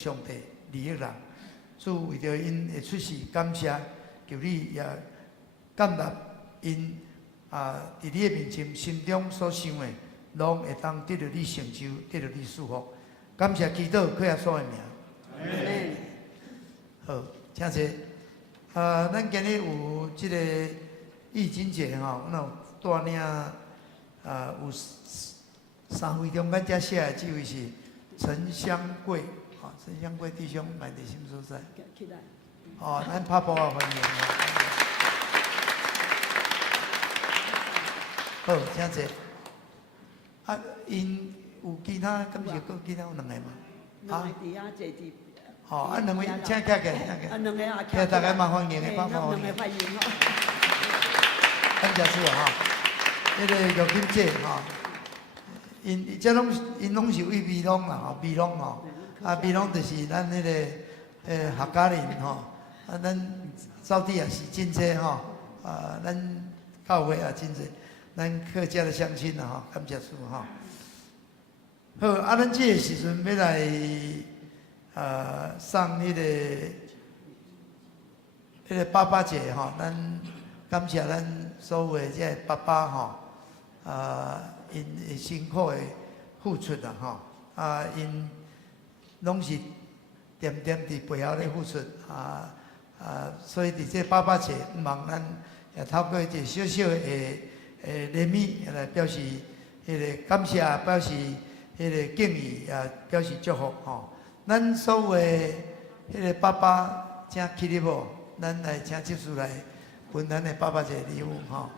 上帝利益人，主为着因会出世感谢，求你也感纳因伫你的面前心中所想的，拢会当得到你成就，得到你祝福。感谢祈祷，靠耶稣的名。好，请坐。咱今日有这个义诊节吼，咱有带领有3位中间遮写的，这位是陈香贵。 陈香贵弟兄来伫什么所在？哦，咱拍波啊，欢迎！好，请坐。因有其他，敢是搁其他有2个嘛？两个伫遐坐伫。哦，2位请起来，2个也请大家蛮欢迎的，拍波2个欢迎吼。感谢主哈！迄个玉金姐哈，因拢是为美容啦，吼，美容吼。 美容就是咱迄个客家人吼，咱扫地也是真济吼，咱教会也真济，咱客家的乡亲啦吼，感谢主吼。好，咱这个时阵要来送迄个爸爸节吼，咱感谢咱所有的这爸爸吼，因辛苦的付出啦吼，因。 拢是点点伫背后咧付出所以伫这爸爸节，毋望咱也透过一个小小的怜悯来表示迄个感谢，表示迄个敬意，也表示祝福吼。咱所有的迄个爸爸请起立无？咱来请执事来分咱的爸爸节礼物吼。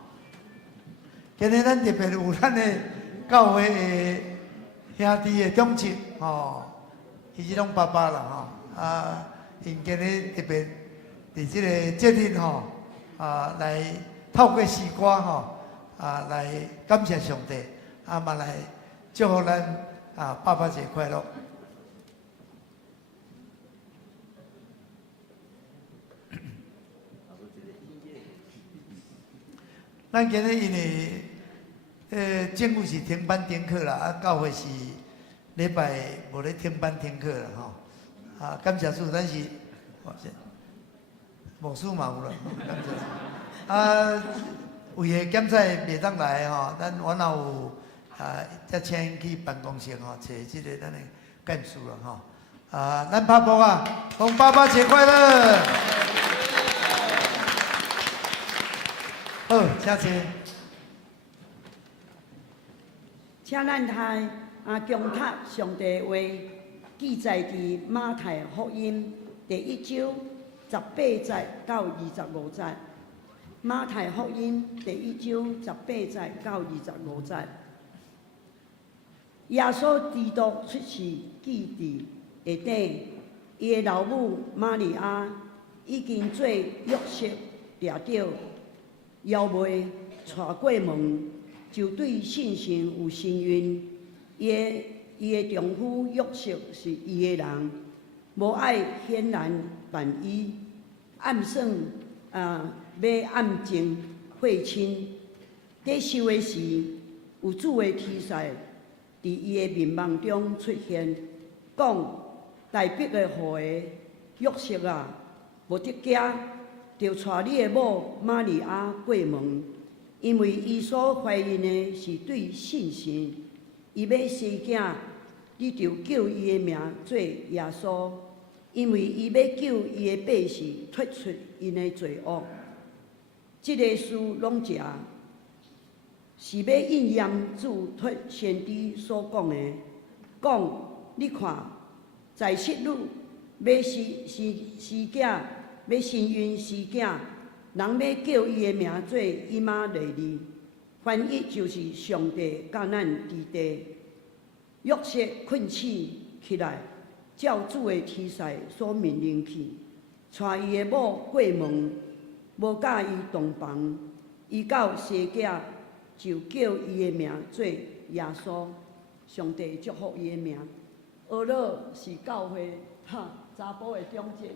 今日咱特别有咱的教会的兄弟的长执吼。 伊是拢爸爸啦吼，因今日特别伫即个节日吼，来透过诗歌吼，来感谢上帝，嘛来祝福咱爸爸节快乐。咱今日因为政府是停班停课啦，教会是。 礼拜无咧停班停课啦吼，感谢主，咱是牧师嘛有啦，感谢。为个检测袂当来吼，咱我若有才请去办公室吼，找即个咱的干事啦吼。咱拍波啊，恭爸爸节快乐！好，请坐。请咱台。 强读上帝话，记载伫马太福音第1章18节到25节。马太福音第1章18节到25节。耶稣基督出世记伫下底，伊的老母玛利亚已经做约瑟掠着，犹未娶过门，就对信心有信任。 伊的丈夫约瑟是伊的人，无爱显然办伊，暗算要暗情会亲。在收的时，有主的天使伫伊的面梦中出现，讲大逼的父的约瑟啊，无得惊，就带你的某玛利亚过门，因为伊所怀孕的是对信神。 伊要生囝，你就叫伊的名做耶稣，因为伊要救伊的百姓脱出因的罪恶。这个事拢是要应验主托先知所讲的，讲你看，在昔日要生囝，要生孕生囝，人要叫伊的名做以马内利。 翻译就是上帝甲咱伫地，约瑟困起来，照主的天使所命令去，带伊的某过门，无甲伊同房。伊到生囝，就叫伊的名做耶稣。上帝祝福伊的名。俄勒是教会查甫的中介。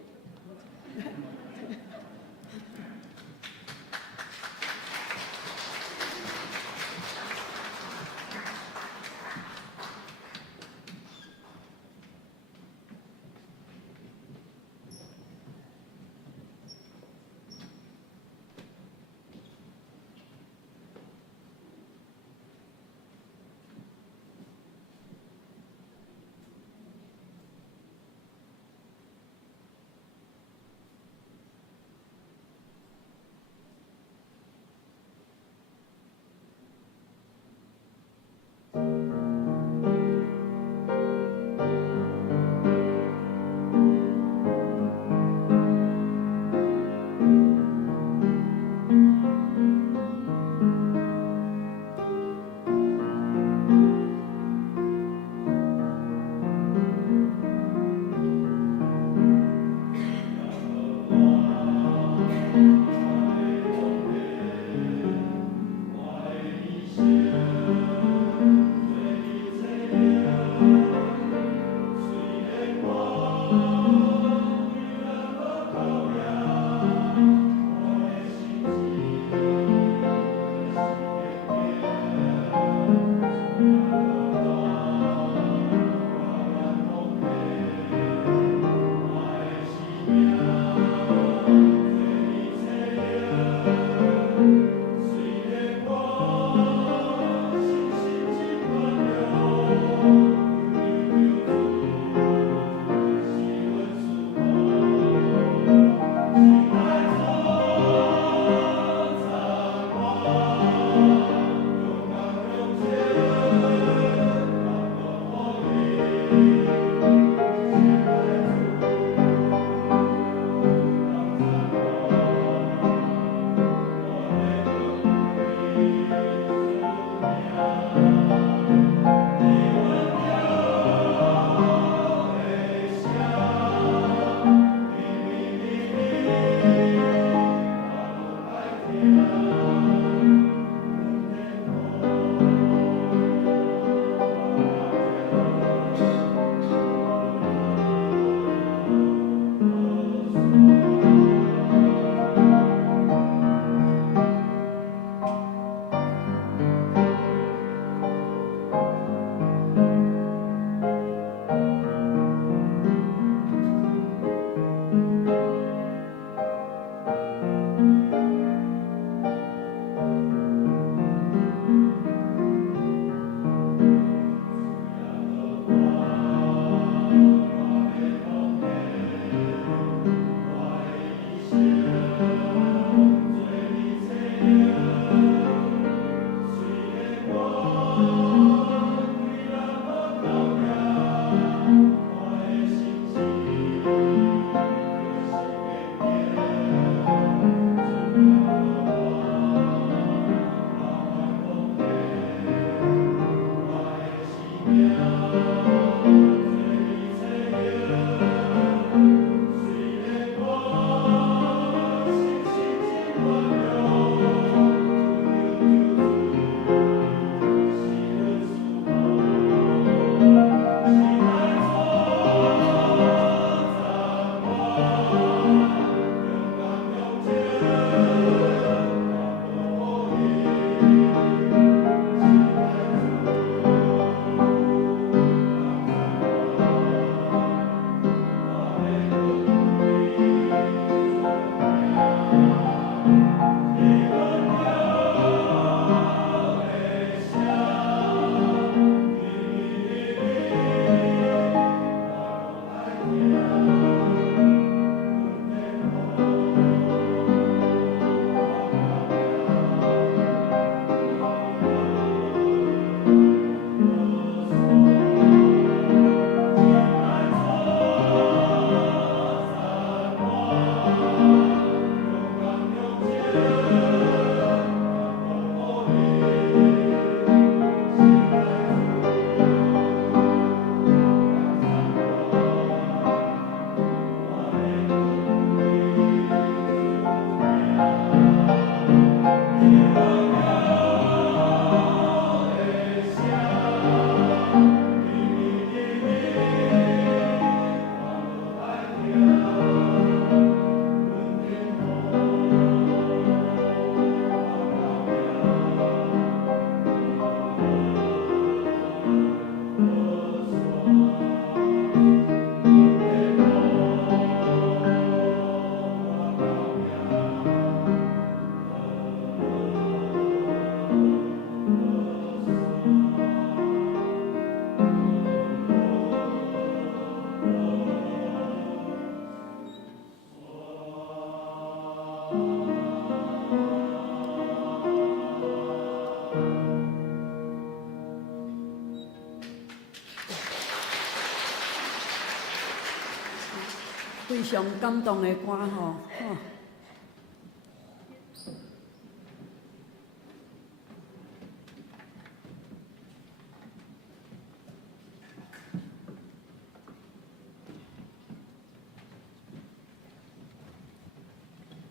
非常感动的歌吼。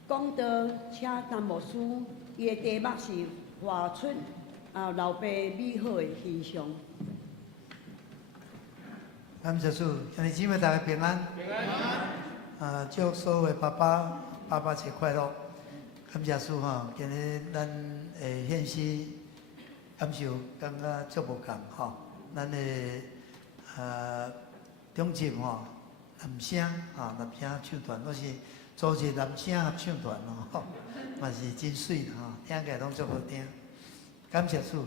讲到请陈牧师，伊的题目是画出老爸美好的形象。感谢主，兄弟姊妹大家平安。平安。祝所有的爸爸节快乐。感谢主吼，今日咱的献诗感受感觉足无共吼，咱的中集吼男声男声唱团，我是组一个男声合唱团吼，嘛是真水吼，听起来拢足好听。感谢主，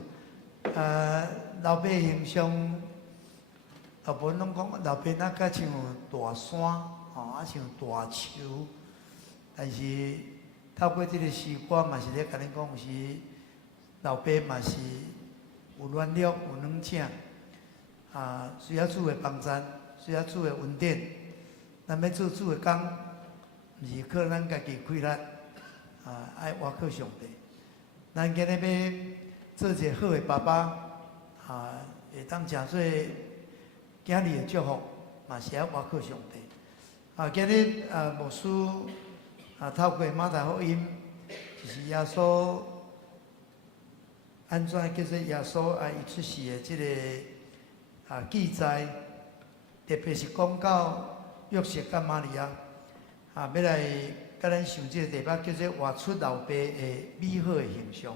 老爸形象。后本拢讲老爸那较像大山，像大树，但是透过这个诗歌嘛是咧甲恁讲，有时老爸嘛是有软弱、有软请，需要主的帮助，需要主的恩典。咱要做主的工，毋是靠咱家己开力，爱倚靠上帝。咱今日要做一个好的爸爸，会当诚做囝儿的祝福，嘛是要倚靠上帝。今日牧师透过马太福音，就是耶稣安怎叫做耶稣伊出世的这个记载，特别是讲到约瑟甲玛利亚，要来甲咱想这个题目叫做画出老爸的美好的形象。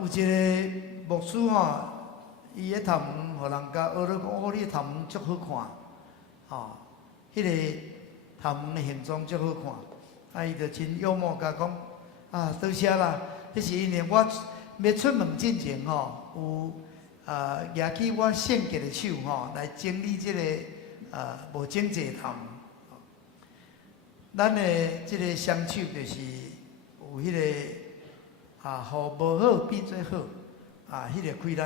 有一个牧师伊咧头毛，互人家学了讲，你头毛足好看，迄个头毛的形状足好看。伊就真幽默甲讲，多谢啦，迄是因为我要出门之前有举起我圣洁的手来整理这个无整齐的头毛。咱的这个双手就是有迄个互无好变做好，迄个规律。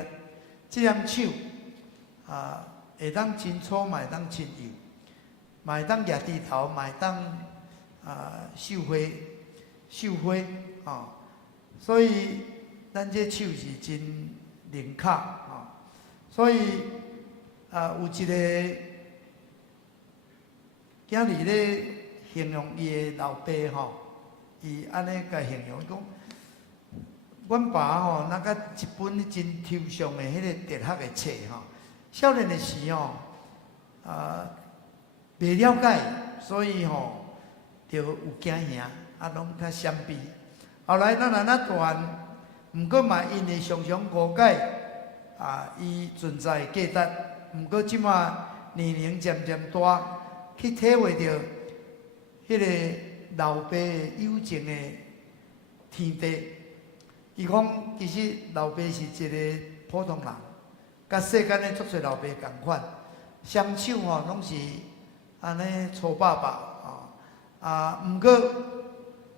这双手会当真粗，嘛会当真幼，嘛会当举低头，嘛会当绣花所以咱这手是真灵巧所以有一个囝儿咧形容伊的老爸伊安尼甲形容讲。阮爸那个一本真抽象的迄个哲学的册少年的时袂了解，所以就有惊吓，拢较闪避。后来咱大毋过嘛因为常常误解伊存在的价值，毋过即马年龄渐渐大，去体会到迄个老爸友情的天地。伊讲，其实老爸是一个普通人，甲世间的足侪老爸共款，双手拢是安尼粗白白毋过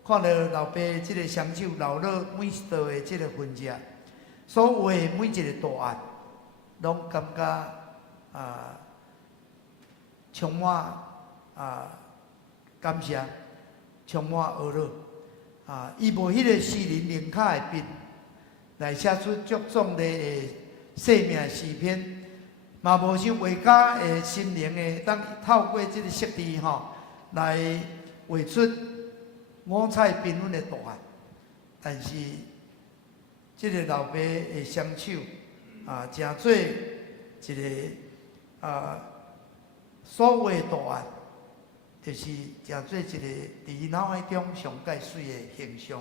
看到老爸即个双手流露每一道的即个痕迹，所有的每一个图案，拢感觉充满感谢，充满懊恼。伊无迄个诗人灵巧的笔来写出足壮丽的生命诗篇，嘛无像画家的心灵的，当透过即个色字来画出五彩缤纷的图案。但是，即个老爸的双手诚做一个所有的图案。就是诚做一个伫伊脑海中上介水的形象。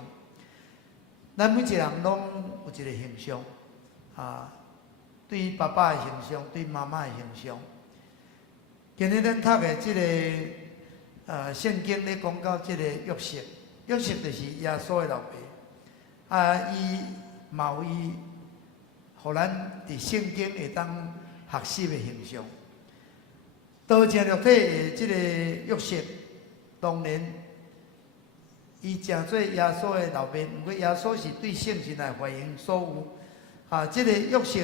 咱每一个人拢有一个形象，对爸爸的形象，对妈妈的形象。今日咱读的这个圣经咧讲到这个约瑟，约瑟就是耶稣的老爸。伊嘛有伊，互咱伫圣经会当学习的形象。道成肉体的这个约瑟，当然，伊诚做耶稣的老爸，毋过耶稣是对圣神来回应所有。这个约瑟，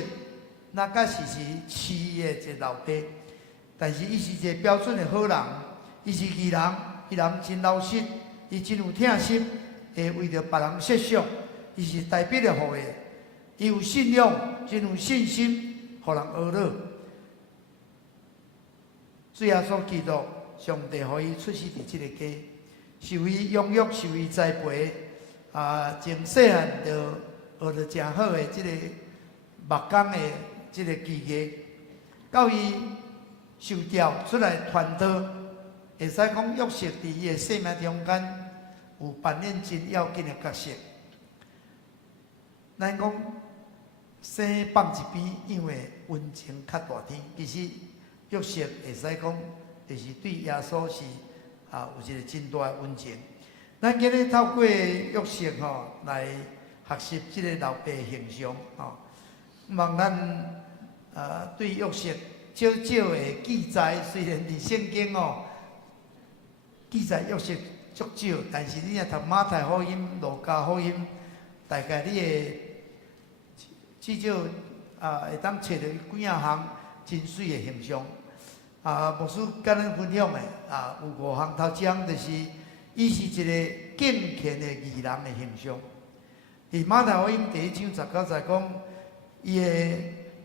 那甲是饲的一个老爸，但是伊是一个标准的好人，伊是义人，伊人真老实，伊真有疼惜，会为着别人设想，伊是代表的好的，伊有信仰，真有信心，互人学乐。主耶稣基督，上帝予伊出世伫即个家，受伊养育，受伊栽培，从细汉就学着真好的即个木工的即个技艺，到伊受调出来传道，会使讲约瑟伫伊的生命中间有扮演真要紧的角色。咱讲生放一边，因为温情较大天，其实约瑟会使讲，就是对耶稣是有一个真大的温情。咱今日透过约瑟来学习即个老爸的形象希望咱对约瑟少少的记载，虽然伫圣经记载约瑟足少，但是你若读马太福音、路加福音，大概你会至少会当找到几啊项真水的形象。牧师甲咱分享的有5项，头一项就是伊是一个敬虔的义人的形象。伫马太福音第1章19节讲，伊的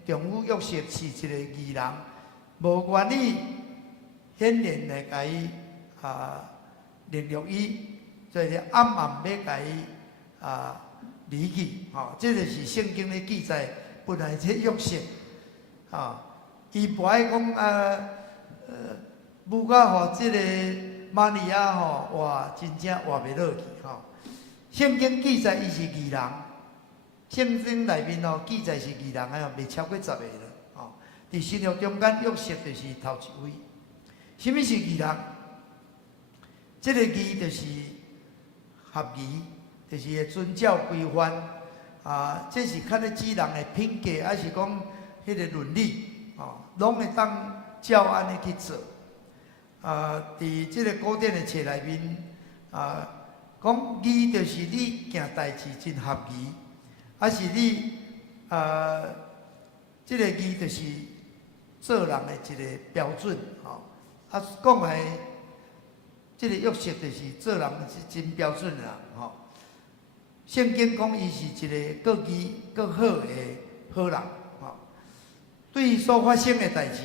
丈夫约瑟是一个义人，无愿意显然来甲伊凌辱伊，所以暗暗要甲伊离去。这就是圣经的记载。本来这约瑟伊不爱讲母甲互即个玛利亚活真正活袂落去圣经记载伊是义人，圣经内面记载是义人未超过10个了伫新约中间，约瑟就是头一位。什么是义人？这个义就是合义，就是会遵照规范这是较咧指人的品格，还是讲迄个伦理拢会当照安尼去做。伫即个古典的册内面讲义就是你行代志真合义，还是你即个义就是做人的一个标准讲来，即个约瑟就是做人是真标准的人圣经讲伊是一个各义各好的好人对于所发生的代志，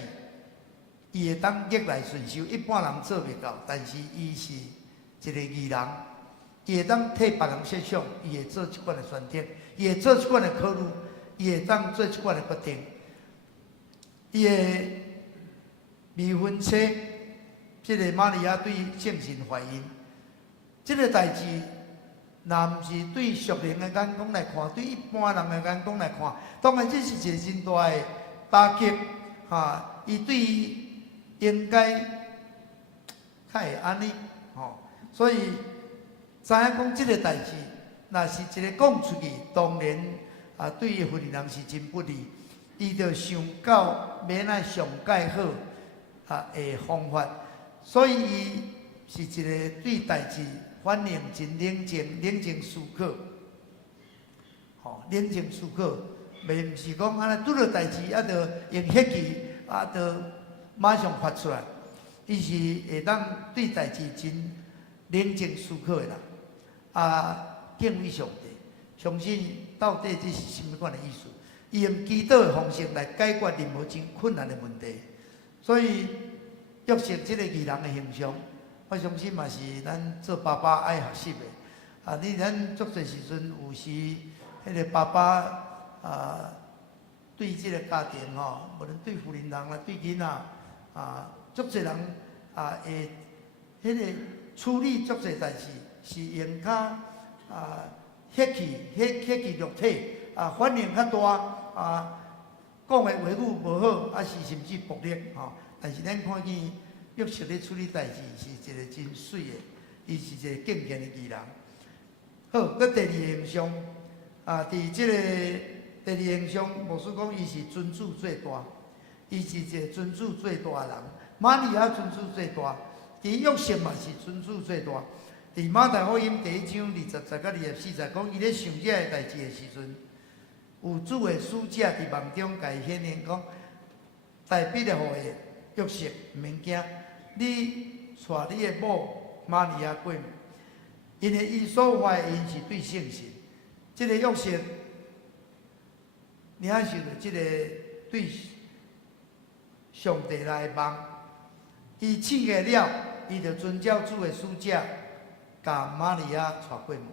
伊会当逆来顺受，一般人做袂到，但是伊是一个义人，伊会当替别人设想，伊会做一款的选择，伊会做一款的考虑，伊会当做一款的决定。伊的未婚妻，即个玛利亚对圣神怀孕，即个代志，若毋是对属灵的眼光来看，对一般人的眼光来看，当然这是一个真大的打击伊对伊应该较会安尼所以知影讲即个代志，若是一个讲出去，当然对于妇人是真不利。伊着想到要哪上介好的方法，所以伊是一个对代志反应真冷静、冷静思考。冷静思考，袂毋是讲安尼拄着代志着用血气着马上发出来。伊是会当对代志真冷静思考的人。敬畏上帝，相信到底这是什么款的意思？伊用祈祷的方式来解决任何真困难的问题。所以约瑟这个义人的形象，我相信嘛是咱做爸爸爱学习的。你咱足侪时阵有时，迄个爸爸对这个家庭无论对妇人人啦，对囡仔足侪人会迄个处理足侪代志，是用较血气肉体反应较大讲的话语无好，还是甚至暴力但是咱看见约瑟咧处理代志是一个真水的，伊是一个敬虔的义人。好，佮第二个形象伫即个第二个形象，牧师讲伊是尊主最大，伊是一个尊主最大的人。玛利亚尊主最大，伫约瑟嘛是尊主最大。伫马太福音第1章20节到24节讲，伊咧想这个代志的时阵，有主的使者伫梦中甲伊显现讲，代笔的互约瑟，毋免惊，你带你的某玛利亚过门，因为伊所怀的因是对圣神。即个约瑟，领受着即个对上帝来的梦，伊醒过了，伊就遵照主的使者，甲玛利亚带过门。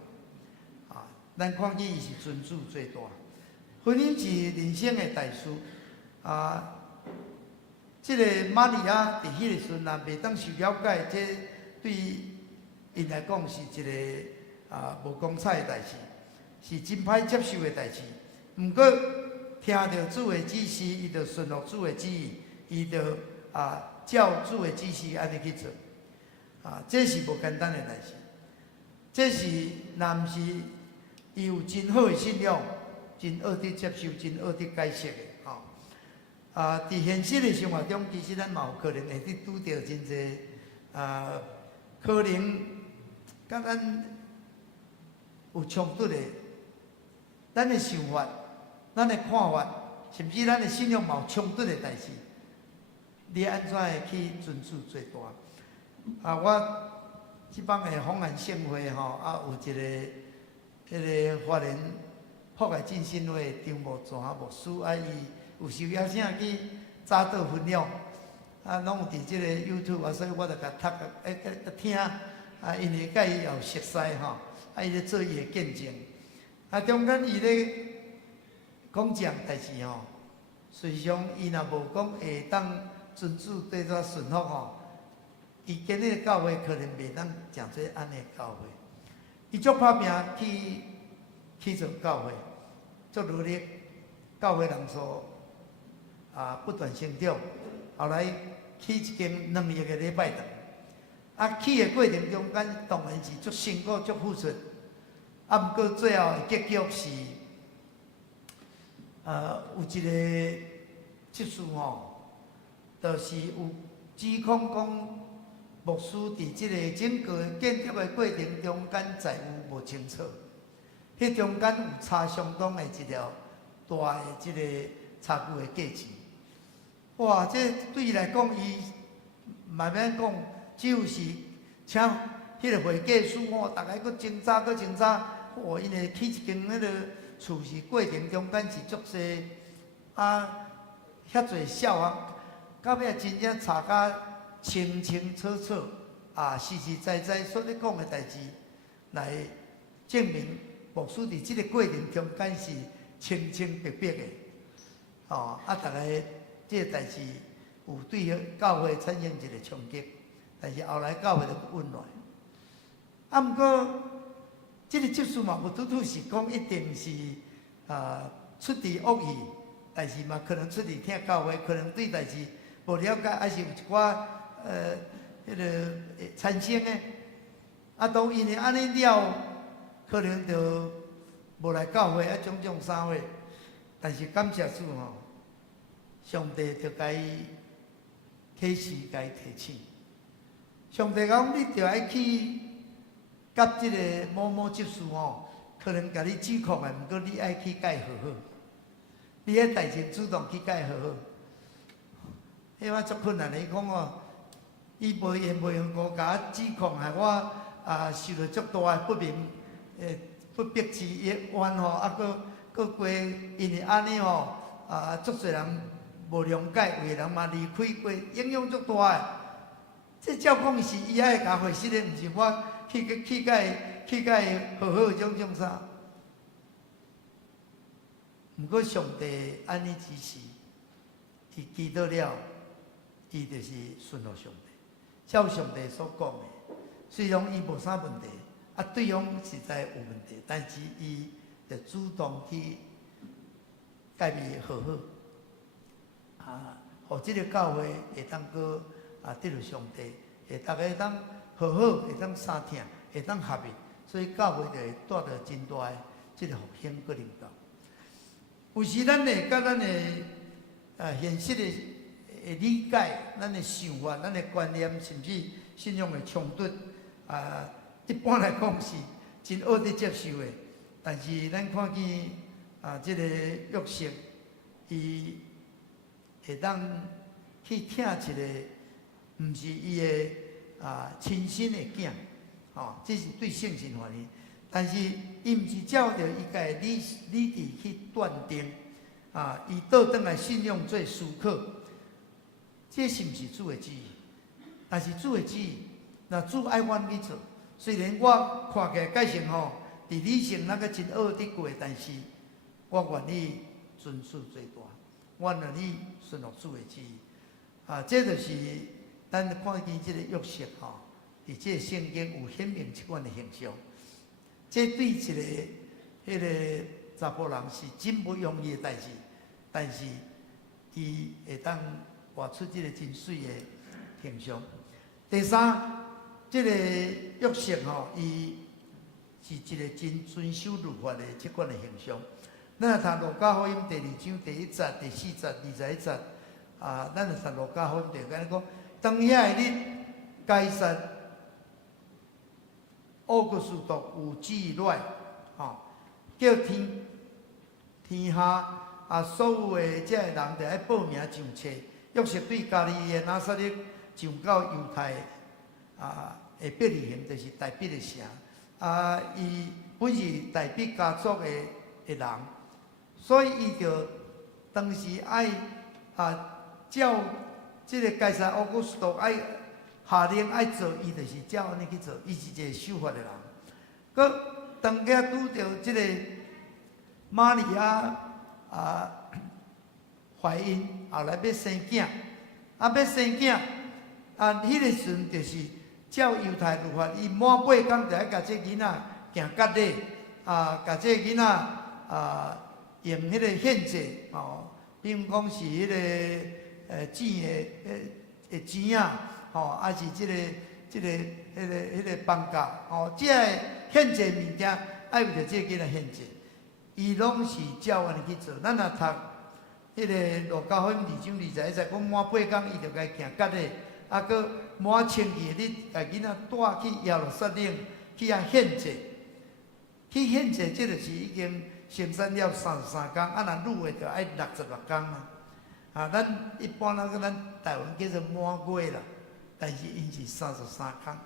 啊，咱看见伊是尊主最大。婚姻是人生的大事，啊，即个玛利亚伫迄个时阵，若袂当受了解，这对因来讲是一个无光彩的代志，是真歹接受的代志。毋过听到主的指示，伊就顺服主的旨意，伊就照主的指示安尼去做。这是无简单的代志，这是若毋是伊有真好的信仰。真学得接受，真学得解释的吼。伫现实的生活中，其实咱嘛有可能会去拄到真侪可能甲咱有冲突的，咱的想法、咱的看法，甚至咱的信仰嘛有冲突的代志。你安怎会去遵守最大？我即帮的访问盛会吼，有一个迄个华人。福爱振兴会张牧全牧师伊有受邀请去早祷分享，拢有伫即个 YouTube 所以我就甲读听，因为甲伊也有熟悉吼，伊咧做伊的见证，中间伊咧讲这样代志吼，随常伊若无讲会当遵主对怎顺服吼，伊今日教会可能袂当讲做安尼教会，伊足拍拼去做教会。足努力，教会人数不断成长。后来去一间2个礼拜堂，去的过程中间当然是足辛苦、足付出。毋过最后的结局是，有一个执事吼，就是有指控讲牧师伫即个整个建筑的过程中间财务无清楚。迄中间有差相当的一条大的即个差距的价钱。哇！这对伊来讲，伊慢慢讲，只有是请迄个会计师吼，大家搁侦查，哇！因为去一间迄个厝是过程中间是足济遐济小啊，到尾真正查甲清清楚楚实实在在所咧讲的代志来证明。牧师伫即个过程中间是清清白白的，大家即个代志有对教会产生一个冲击，但是后来教会就稳落来。毋过，即个执事嘛，无拄拄是讲一定是出自恶意，但是嘛可能出自听教会，可能对代志无了解，还是有一寡迄个产生的。当因为安尼了。可能就无来教会种种啥货，但是感谢主吼，上帝就甲伊启示，甲伊提醒。上帝讲你着爱去甲即个某某执事吼，可能甲你指控的，毋过你爱去甲伊和好，你迄代志主动去甲伊和好。迄我足困难的，伊讲伊无言无用，甲我指控，害我受到足大的不明。不必之冤吼，搁过，因为安尼吼，足侪人无谅解，有个人嘛离开过，影响足大的。这照讲是伊爱甲回事的，毋是我去甲伊好好种啥。毋过上帝安尼指示，伊记到了，伊就是顺服上帝，照上帝所讲的，虽然伊无啥问题。对方实在有问题，但是伊就主动去甲伊和好，互即个教会会当搁得到上帝，会大家当和好，会当相听，会当合意，所以教会就会带到真大的即个复兴搁领导。有时咱会甲咱的现实的理解、咱的想法、咱的观念，甚至信仰的冲突一般来讲是真好得接受的，但是咱看见即个约瑟，伊会当去疼一个，毋是伊的亲生的囝，这是对圣神反应。但是伊毋是照着伊家理智去断定，伊倒转来信用做思考，这是毋是主的旨意？但是主的旨意，那主爱阮去做。虽然我看起来改成伫理性那个真恶得过，但是我愿意遵守最大，我愿意顺服主的旨意。这就是咱看见这个约瑟伫这圣经有显明即款的形象。这对一个迄个查甫人是真不容易的代志，但是伊会当画出这个真水的形象。第三，这个约瑟伊是一个真遵守律法的即款的形象。咱若读路加福音第2章第1节、第4节、21节，咱若读路加福音就讲当遐个日，该撒乌古斯都有旨来，叫天下所有的这人就爱报名上册。约瑟对家己的拿撒勒上到犹太的伯利恒，就是大毕的城。伊本是大毕家族的人，所以伊就当时爱照这个该撒乌古斯都爱下令爱做，伊就是照安尼去做。伊是一个守法的人。佮当家拄着这个玛利亚怀孕，后来要生囝，要生囝，迄个时阵就是照犹太律法，伊满8天就要甲这囡仔行割礼，甲这囡仔用迄个献祭，比如讲是迄个钱的钱还是迄个放假，这个献祭物件爱为着这个囡仔献祭，伊拢是照安尼去做。咱若读迄个路加福音2章21节，讲满8天伊就该行割礼，佮满星期日甲囡仔带去耶路撒冷去遐献祭。去献祭，这就是已经生产了33天，若愈的就爱66天啦。咱一般咱台湾叫做满月啦，但是因是33天，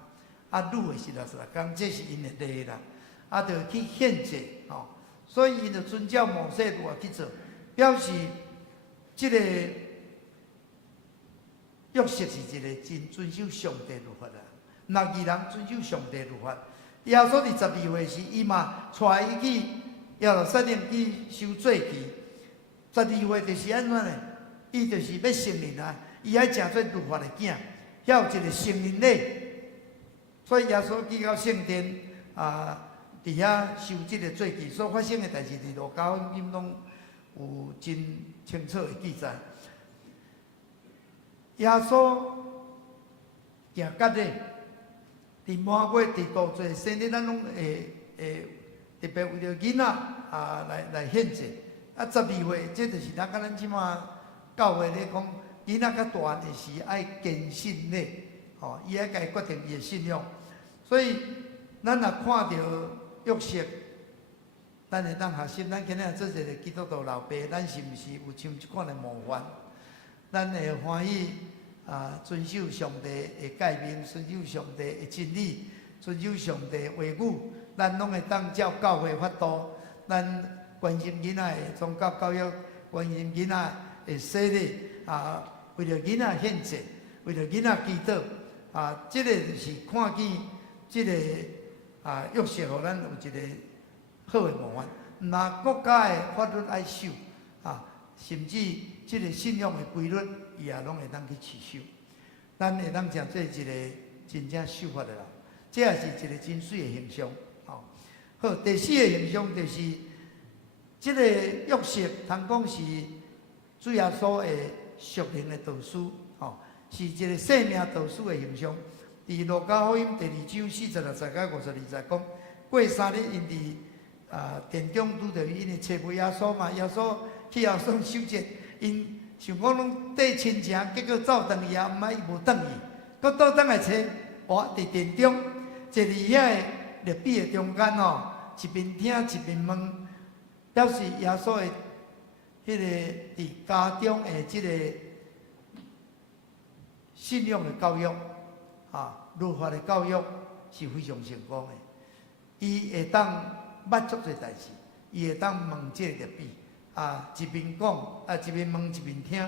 愈的是66天，这是因的例啦。就去献祭，所以因就遵照摩西律法去做，表示这个约瑟是一个真遵守上帝律法的人。12人遵守上帝律法。耶稣伫12岁时，伊嘛带伊去耶路撒冷去守罪期。12岁就是安怎呢？伊就是要成年啊！伊爱诚做律法的囝，遐有一个成年礼。所以耶稣去到圣殿伫遐守即个罪期所发生的代志，伫路加福音拢有真清楚的记载。耶稣行割礼。伫满月伫多做生日，咱拢会特别为着囡仔来献祭。12岁，这就是咱即马教会咧讲，囡仔较大的时爱坚信礼，伊爱家决定伊的信仰。所以咱若看到约瑟，咱会当学习，咱今仔做一个基督徒老爸，咱是毋是有像即款的模范？咱会欢喜。遵守上帝的诫命，遵守上帝的真理，遵守上帝的话语，咱拢会当照教会法度，咱关心囡仔的宗教教育，关心囡仔的洗礼，为了囡仔献祭，为了囡仔祈祷，这个就是看见这个约瑟，互咱有一个好的模范。那国家的法律爱守，甚至这个信仰的规律。伊也拢会当去持守，咱会当讲做一个真正守法的人，这也是一个真水的形象。好，第4个形象就是这个约瑟，通讲是主耶稣的属灵的导师，是一个生命导师的形象。伫路加福音第2章46节到52节讲，过3日因伫殿中拄着因的找不耶稣嘛，耶稣去耶稣守节，因。想讲拢缀亲情，结果走转去也毋爱，伊无转去，佮倒转来找，伫殿中，坐伫遐个立碑的中间一边听一边问，表示耶稣的迄个伫家中的即个信仰的教育，律法的教育是非常成功的。伊会当捌足侪代志，伊会当问这个比，一面讲，一面问一面听，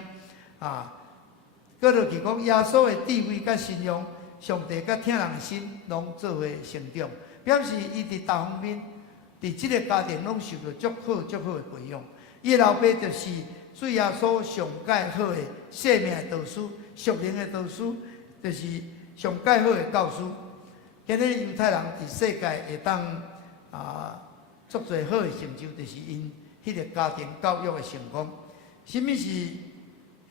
搁落去讲耶稣的智慧甲信仰，上帝甲听人的心拢做伙成长，表示伊伫各方面，伫即个家庭拢受到足好的培养。伊的老爸就是主耶稣上介好的生命的导师、属灵的导师，就是上介好的教师。今日犹太人伫世界会当足侪好的成就，就是因迄个家庭教育的成功。什么是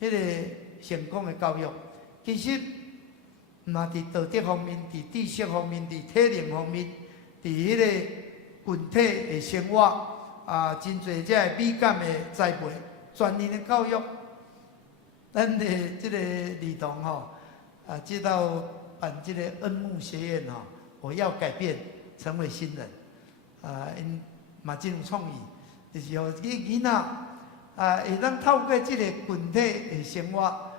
迄个成功的教育？其实，毋嘛伫道德方面、伫知识方面、伫体能方面、伫迄个群体的生活。真侪遮个美感的栽培，全人的教育，咱的即个儿童吼，知道办即个恩牧学院吼，我要改变，成为新人，因嘛真有创意，就是互囡仔会当透过即个群体的生活，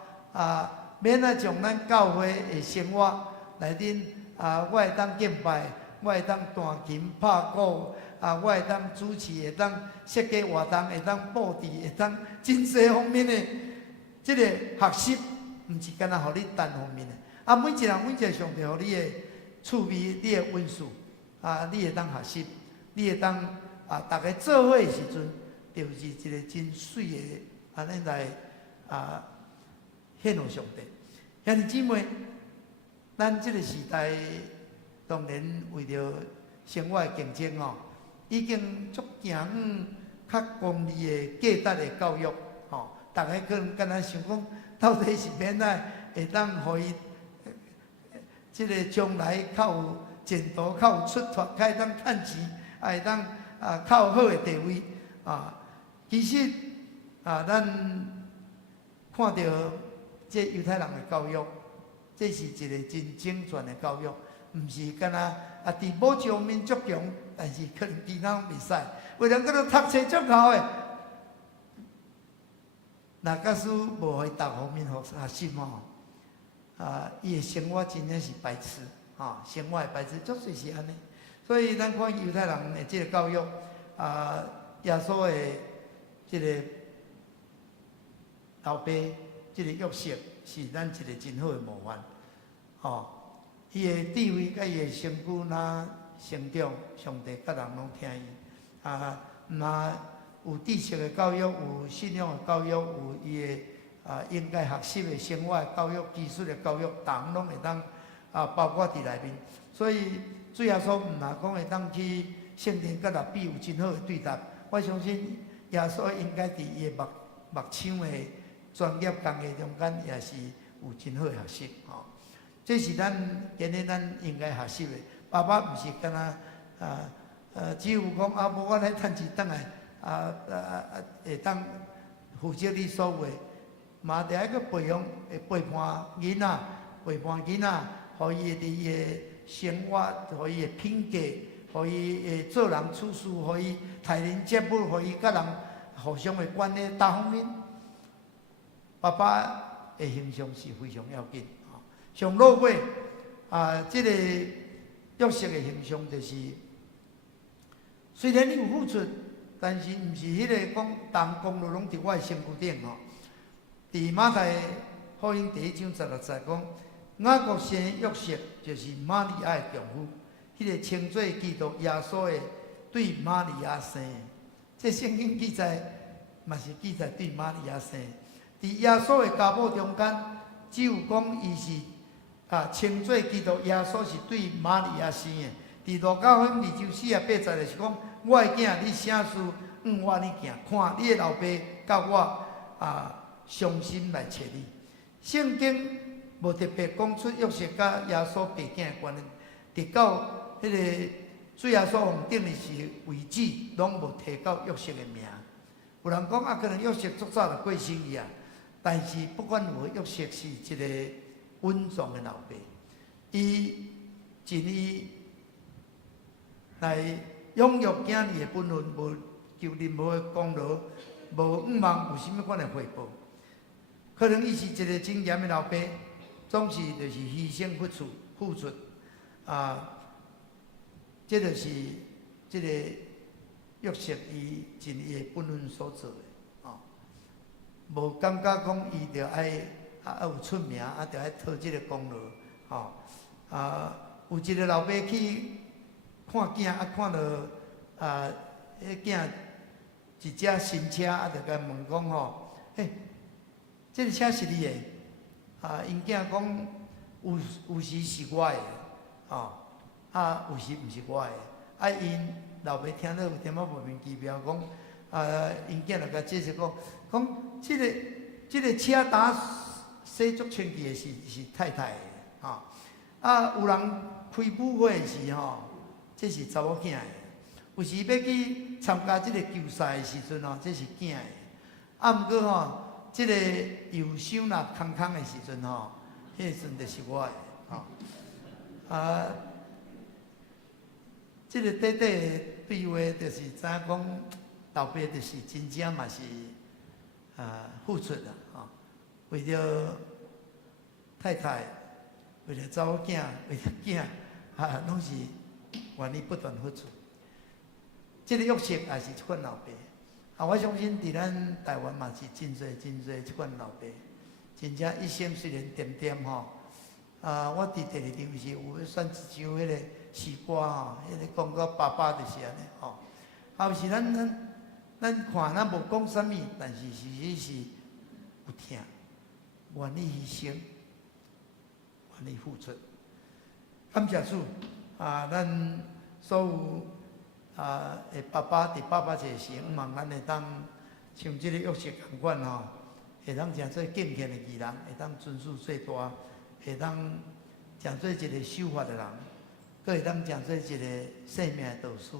免将咱教会的生活内面，我会当敬拜，我会当弹琴拍鼓。我会当主持，会当设计活动，会当布置，会当真侪方面的即个学习，毋是干那互你单方面的。每一人每一个上帝互你的趣味，你的温数，你会当学习，你会当大家做伙的时阵，就是一个真水的安尼来献互上帝。兄弟姊妹，咱即个时代当然为着生活的竞争哦。已经足行较功利的价值的教育，大家可能敢若想讲，到底是免来会当互伊，即个将来较有前途、较有出头、较会当趁钱，会当较有好的地位其实咱看到这犹太人的教育，这是一个真整全的教育，毋是敢若伫某一方面足强。但是可能其他拢袂使，为了搁落读册足好诶，那假使无去逐方面学习伊诶生活真正是白痴，生活诶白痴，足侪是安尼。所以咱看犹太人诶即个教育，耶稣诶即个老爸，即个约瑟是咱一个真好诶模范，伊诶智慧甲伊诶身躯成长，上帝甲人拢听伊。嘛有知识的教育，有信仰的教育，有伊的应该学习的生活的教育、技术的教育，人拢会当包括伫内面。所以主耶稣毋若讲会当去圣殿甲rabbi有真好的对答，我相信耶稣应该伫伊的目睭的专业工艺中间，也是有真好的学习。这是今日咱应该学习的。爸爸毋是干那只有讲无我来趁钱转来会当负责你所有的，嘛得爱去培养陪伴囡仔，互伊伫伊的生活，互伊的品格，互伊的做人处事，互伊待人接物，互伊甲人互相的关系，各方面，爸爸的形象是非常要紧。上落尾即个约瑟的形象就是，虽然你有付出，但是毋是迄个讲重功劳拢伫我的身躯顶吼。伫马太福音第1章16节讲，雅各生约瑟就是玛利亚的丈夫，迄个称作基督耶稣的对玛利亚生的。这圣经记载嘛是记载对玛利亚生的。伫耶稣的家谱中间，只有讲伊是。称作基督耶稣是对玛利亚生的。伫路加福音2章48节就是讲，我的囝，你啥事我你行，看你的老爸甲我伤心来找你。圣经无特别讲出约瑟甲耶稣爸囝的关系，直到迄个主耶稣封顶的时为止，拢无提到约瑟的名。有人讲可能约瑟足早就过身去但是不管如何，约瑟是一个稳重的老爸，伊尽伊来养育囝儿的本分，无求任何的功劳，无望有甚物款的回报。可能伊是一个真严的老爸，总是就是牺牲付出啊，这就是这个约瑟伊尽伊的本分所做的啊，无感觉讲伊着爱有出名，着爱讨这个功劳吼有一个老爸去看囝，看到迄囝一只新车，着甲问讲吼，嘿，这个车是你的？因囝讲有时是我的，有时毋是我的。因老爸听到有点仔莫名其妙，讲因囝就甲解释讲这个车打洗足清气的是太太的，有人开舞会时这是查某囝的。有时要去参加这个球赛的时阵这是囝的。毋过这个忧伤啦、空空的时阵迄阵就是我的这个短短的对话，就是知影讲，老爸就是真正嘛是付出啦为着太太，为着查某囝，为着囝拢是愿意不断付出。这个约瑟也是即款老爸我相信伫咱台湾嘛是真侪即款老爸，真正一生虽然点点我伫第二场时有选一首迄个诗歌迄个讲到爸爸就是安尼有时咱看咱无讲啥物，但是事实是有疼，愿意牺牲，愿意付出。感谢主咱所有的爸爸伫爸爸节时，希望咱会当像即个约瑟共款会当诚做敬虔的义人，会当尊师做大，会当诚做一个守法的人，佫会当诚做一个生命的导师。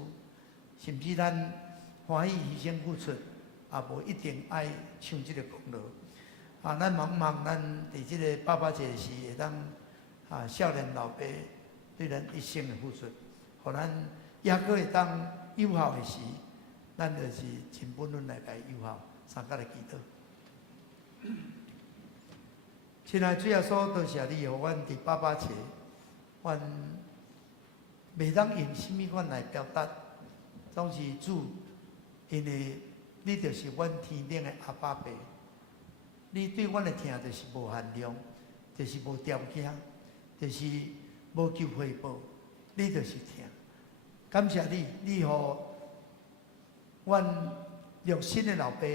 甚至咱欢喜牺牲付出，也无一定爱抢即个功劳。咱望咱伫即个爸爸节时，会当少年老爸对咱一生的付出，互咱也佫会当有效的时，咱就是尽本分来甲伊有效。三甲来祈祷。亲爱的主耶稣，多谢你，互阮伫爸爸节，阮袂当用甚物款来表达，总是主，因为你就是阮天顶的阿爸爸，你对阮的疼就是无限量，就是无条件，就是无求回报，你就是疼。感谢你，你互阮热心的老爸，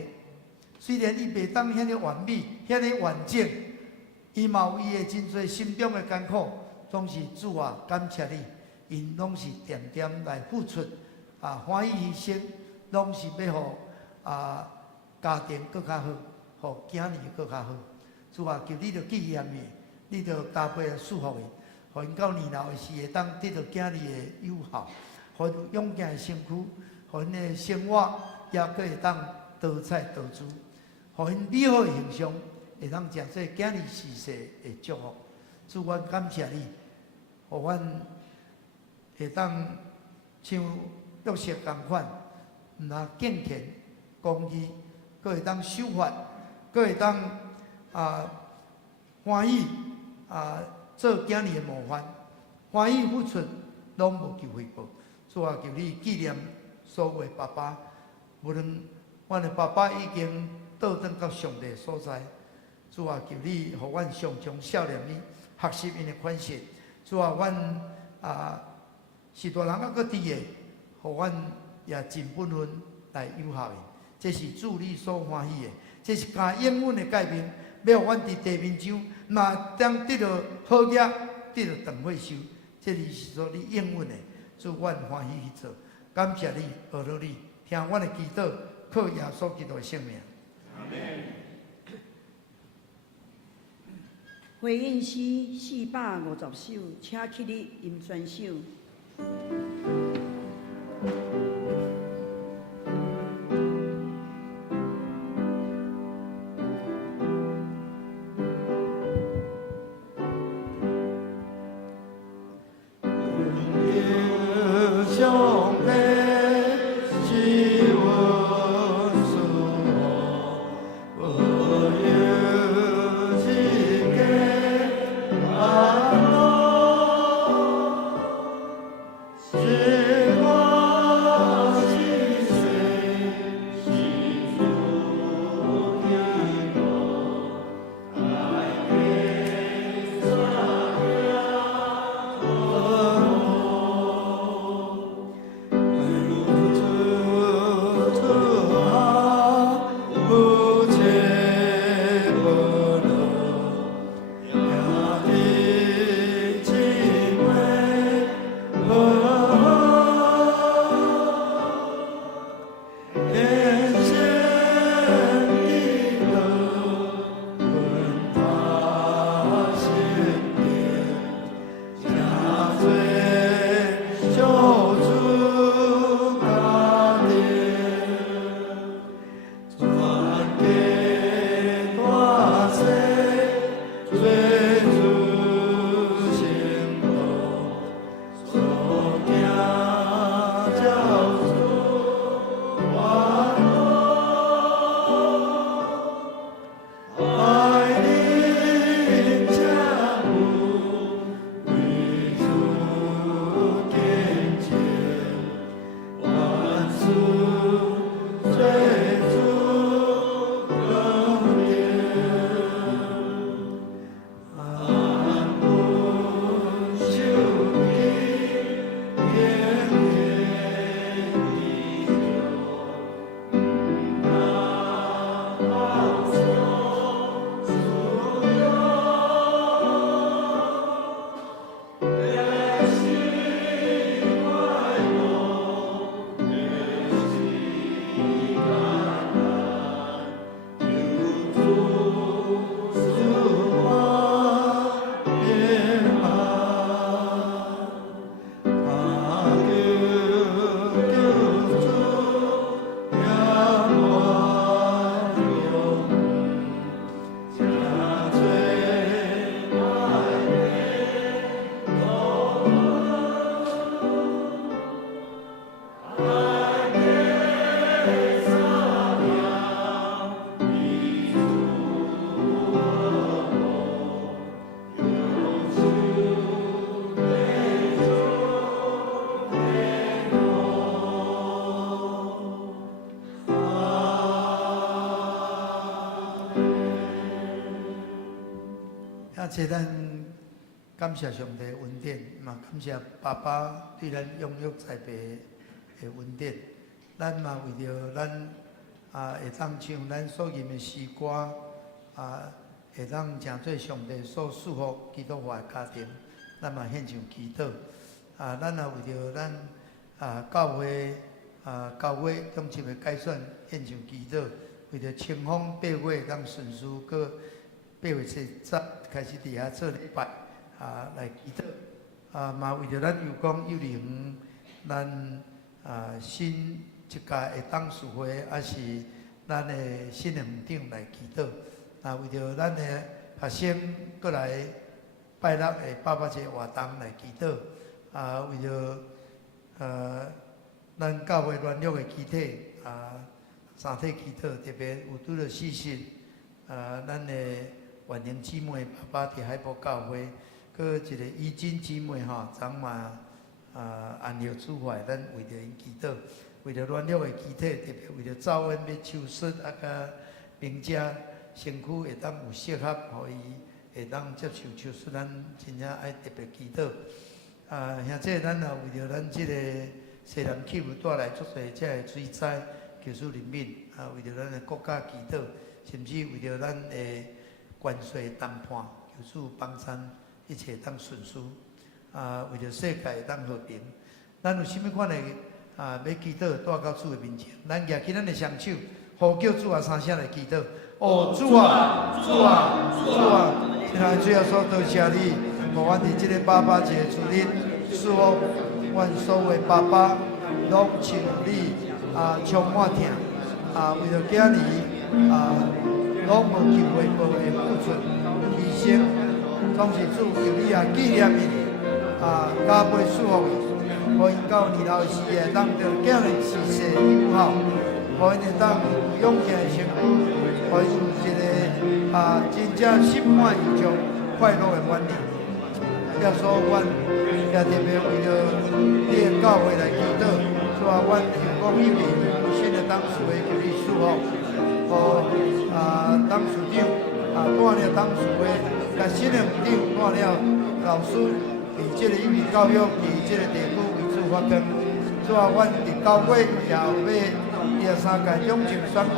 虽然伊袂当遐尼完美、遐尼完整，伊嘛有伊的真侪心中的艰苦。总是主啊，感谢你，因拢是点点来付出，欢喜牺牲，拢是要互家庭更较好，互囝儿更较好。主啊，求你着记念伊，你着加倍祝福伊，互因到年老的时会当得到囝儿的友好。互因勇健的身躯，互因的生活也佫会当多彩多姿，互因美好的形象会当诚做囝儿世世的祝福。主，阮感谢你，互阮会当像约瑟共款，若敬虔、公义，佫会当守法，佫会当欢喜做囝儿的模范，欢喜付出，拢无求回报。主啊，求你纪念所有的爸爸，无论阮的爸爸已经倒转到上帝所在。主啊，求你，互阮常常少年伊，学习因的款式。主啊，阮是大人佫伫个，互阮也尽本分来友好伊。这是主你所欢喜的，这是加永远的改变，要互阮伫地面上，嘛当得到好业，得到长岁寿。这是说你永远的。主，阮欢喜去做，感谢你，学到你，听阮的祈祷，靠耶稣基督的圣名。阿门。回应诗450首，请起立吟选手。这咱感谢上帝恩典，嘛感谢爸爸对咱养育栽培的恩典。咱嘛为着咱会当唱咱所吟的诗歌会当诚做上帝所祝福基督化的家庭，咱嘛献上祈祷。咱也为着咱教会教会中心的改选献上祈祷，为着清风8月当顺序，搁8月7开始伫遐做礼拜来祈祷。嘛为着咱有功有灵，咱新一届的董事会，还是咱的新的园长来祈祷。为着咱的学生过来拜六的爸爸节活动来祈祷。为着咱教会联络的集体三体祈祷，特别有拄着死讯咱的万宁姊妹爸爸伫海埔教会，搁一个怡金姊妹昨嘛安乐主怀，咱为着因祈祷，为着联络的集体，特别为着早恩要手术甲病者身躯会当有适合，互伊会当接受手术，咱真正爱特别祈祷。兄弟，咱也为着咱即个西南气候带来足侪遮个水灾，求主怜悯。为着咱的国家祈祷，甚至为着咱的关税谈判，求主帮咱一切当顺遂。为着世界当和平，咱有啥物款的要祈祷，带到主的面前，咱举起咱的双手，呼叫主3声来祈祷。主啊，主啊，主啊！亲爱的主耶稣，多谢你，互阮伫即个爸爸节主日，使我阮所有的爸爸拢像你充满疼，为着囝儿拢无求回报的付出牺牲，总是主求你纪念伊，加倍祝福伊，互因到年老时会当着囝儿事事友好，互因会当有勇气的身躯，互因有一个真正心满意足、快乐的晚年。耶稣，阮也特别为着你的教会来祈祷，主啊，阮有讲有灵新的董事会求你祝福，互董事长带了董事会，甲新的园长带了老师，伫即个幼儿教育，伫即个地区为主发光。主啊，阮伫教会也有要23届永情选举，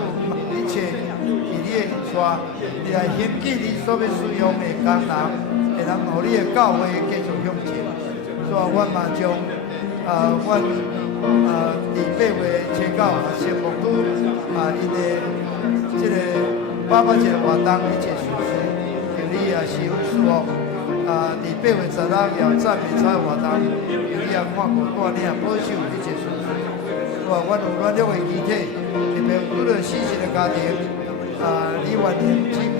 一切伫你的带，你来献祭你所要使用的工人。会通互你的教会继续向前，所以阮嘛将阮伫8月7、9成牧区因的即个爸爸节活动一切顺遂，求你是有祝福。伫8月16也有赞美彩活动，求你看顾带领保守一切顺遂。所以阮有软弱的肢体，特别有拄着死神的家庭，李万年姊妹。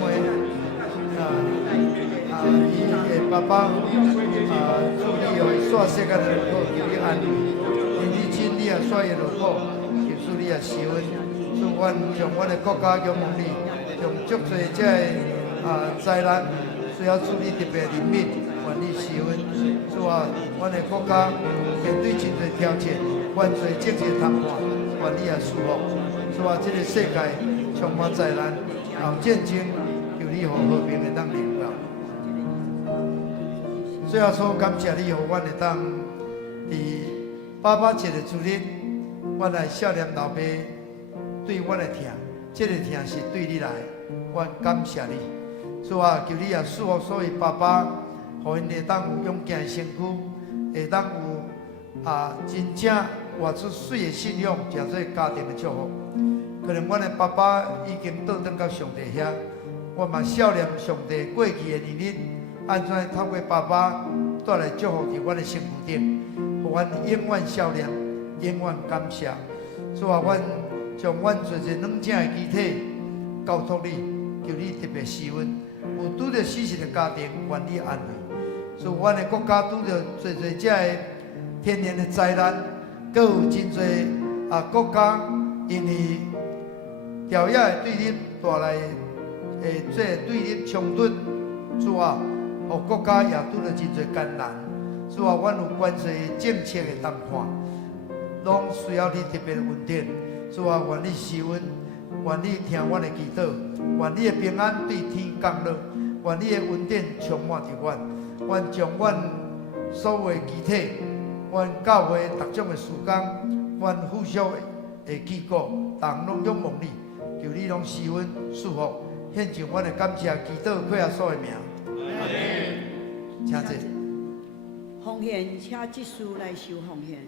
伊的爸爸注意煞世间的落苦，求你安慰；因你亲，你也煞伊落苦，求主你也施恩。主，阮将阮的国家仰望你，将足侪遮个灾难，需要主你特别怜悯，愿你施恩。主啊，阮的国家面对真侪挑战，万侪政治谈判，愿你也祝福。主啊，这个世界充满灾难，有战争，求你互和平的当领导。最后说感谢你，互阮会当伫爸爸节的主日，阮来少年老爸对阮的疼，这个疼是对你来，阮感谢你。主啊，求你也祝福所有爸爸，互因会当有勇健的身躯，会当有真正活出水的信仰，诚做家庭的祝福。可能阮的爸爸已经倒转到上帝遐，我嘛少年上帝过去的年日。安怎透过爸爸带来祝福伫阮的身躯顶，互阮永远少年，永远感谢。主啊，阮将阮做一软正的肢体交托你，求你特别施恩。有拄着死神的家庭，愿你安慰。主，阮的国家拄着侪遮个天然的灾难，阁有真侪国家因为条野的对立带来的这对立冲突。主啊，互国家也拄着真侪艰难，主啊，阮有关系政策的谈判，拢需要你特别的恩典。主啊，愿你施恩，愿你听阮的祈祷，愿你的平安对天降落，愿你的恩典充满着阮，愿将阮所有的肢体，阮教会各种的事工，阮附属的机构，同拢仰望你，求你拢施恩赐福，献上阮的感谢祈祷，跪下所的名。请坐。奉献，请祭司来受奉献。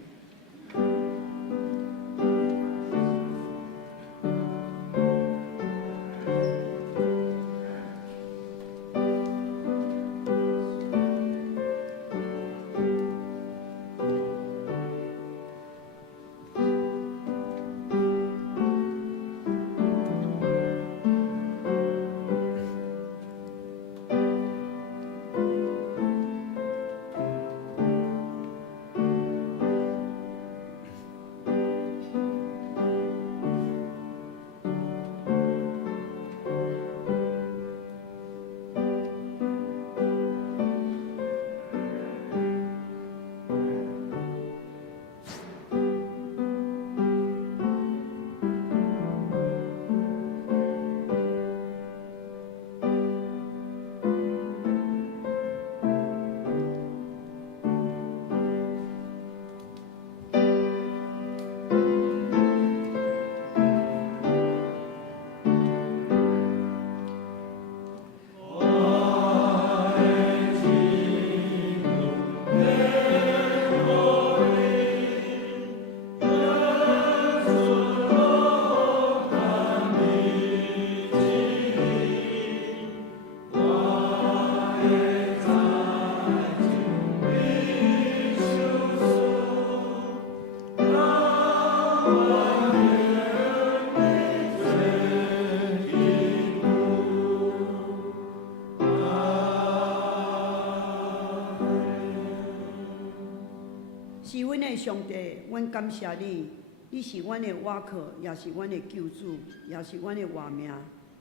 是阮的上帝，阮感谢你，你是阮的瓦靠，也是阮的救主，也是阮的活命，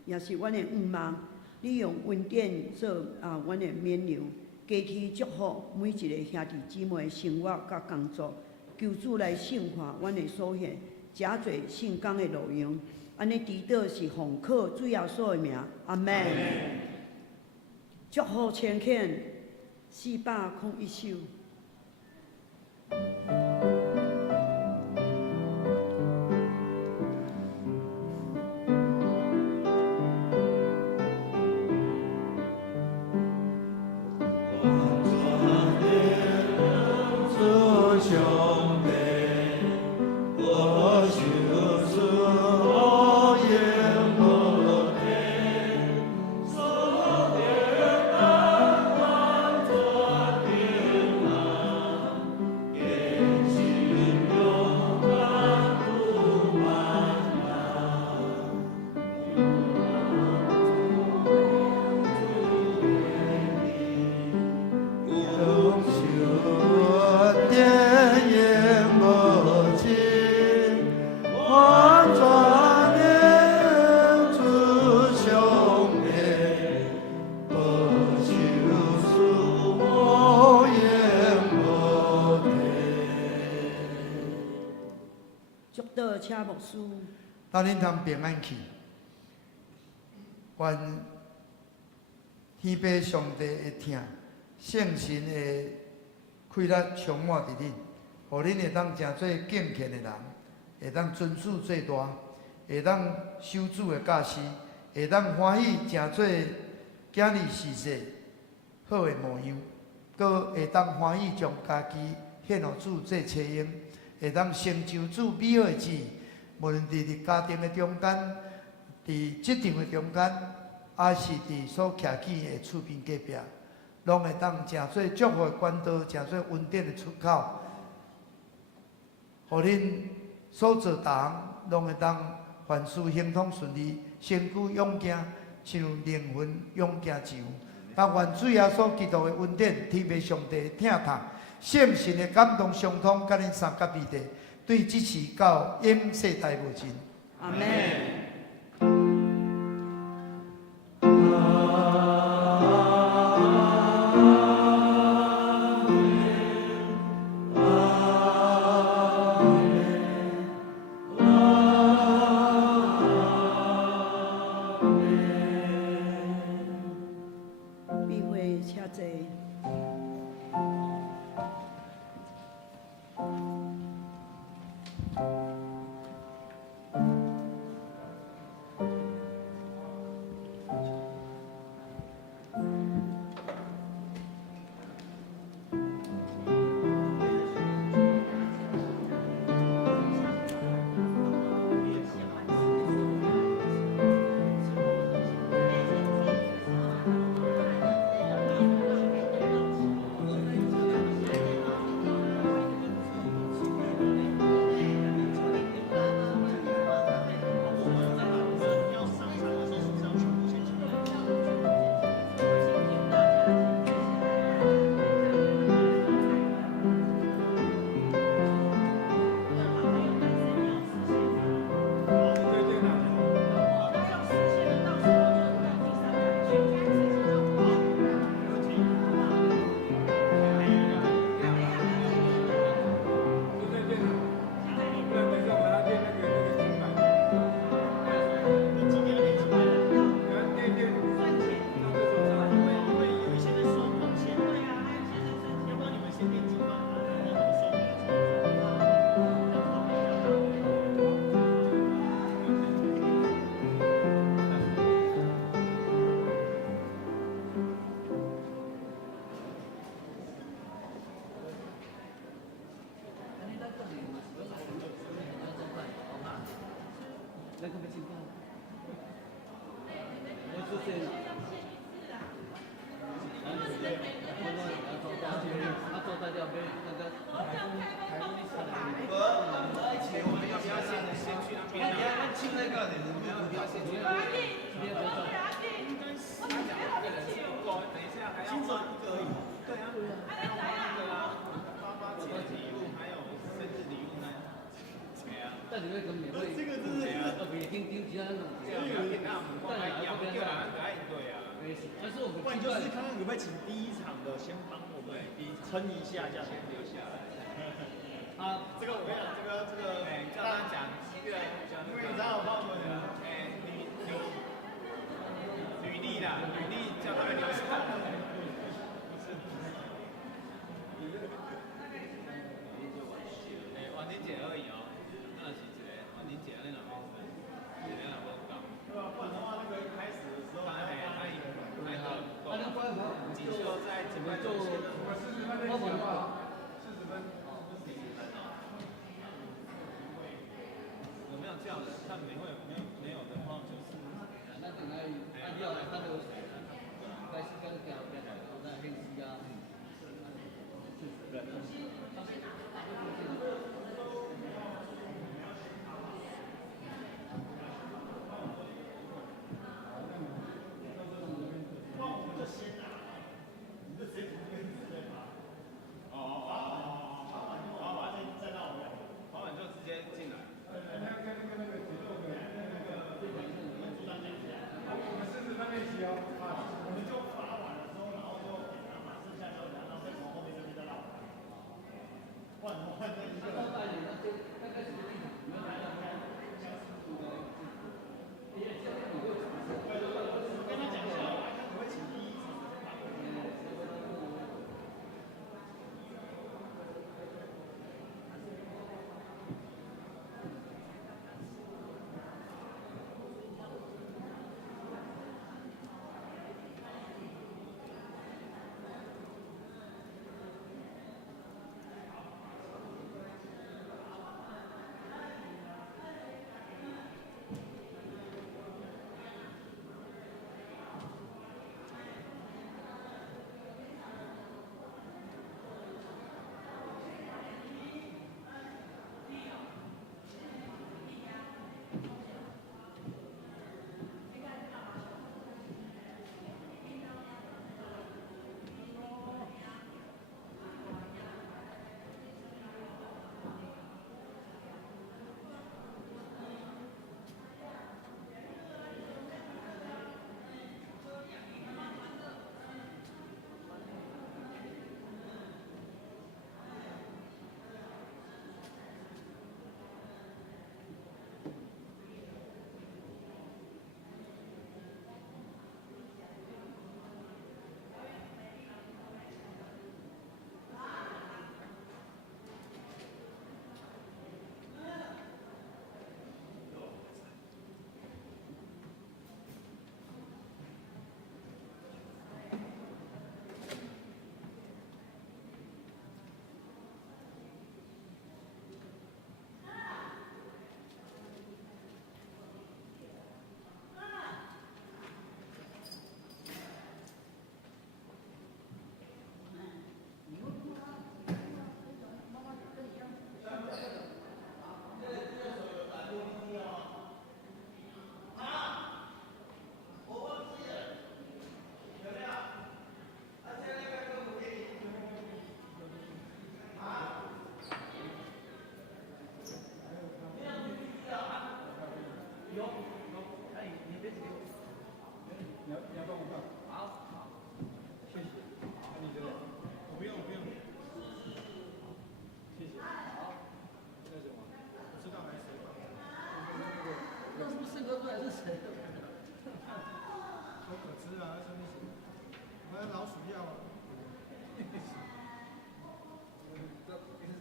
也是阮的盼望。你用恩典做阮的冕旒，加添祝福每一个兄弟姊妹的生活甲工作。求主来圣化阮的所献，加做圣工的路用。安尼祈祷是奉靠主耶稣的名，阿门。祝福千恳401首。请牧师，当恁通平安去，愿天父上帝会听，圣神的快乐充满伫恁，互恁会当成做敬虔的人，会当尊主最大，会当守主的教示，会当欢喜成做今日世世好的模样，搁会当欢喜将家己献予主做车用，会当成就主美好的旨意。无论伫家庭的中间，伫职场的中间，还是伫所徛起的厝边隔壁，拢会当成做祝福的管道，成做恩典的出口，互恁所做大项拢会当凡事行通顺利，身躯勇健，像灵魂勇健一样。但愿主耶稣基督的恩典、天父上帝的疼痛、圣神的感动相通，甲恁三甲美地。对支持到永世代无尽。阿门。那个不行啊。我之前。他做大掉杯那个。我们要不要先去那边？去那个，我们要不要先去那边？等一下还要放一个，对啊，还要放那个啊，爸节礼物还有生日礼物呢。对啊。但你会跟免费？这个真的没听其他那种。这个有点那很快，要不要拿来对啊？但是我们不然就是看看有没有请第一场的先帮我们撑一下，这样先留下来。啊，这个我跟你讲，这个叫他讲，因为你知道我帮我们履历啦，履历叫他们留下来。王婷姐而已哦，那是一个王婷姐那两个，那两个讲。不然的话，那个一开始的时候，他锦绣在怎么做40分吧，40分。有没有这样的？他没有的话就是。那等下按料来，他都该是跟调那黑丝啊。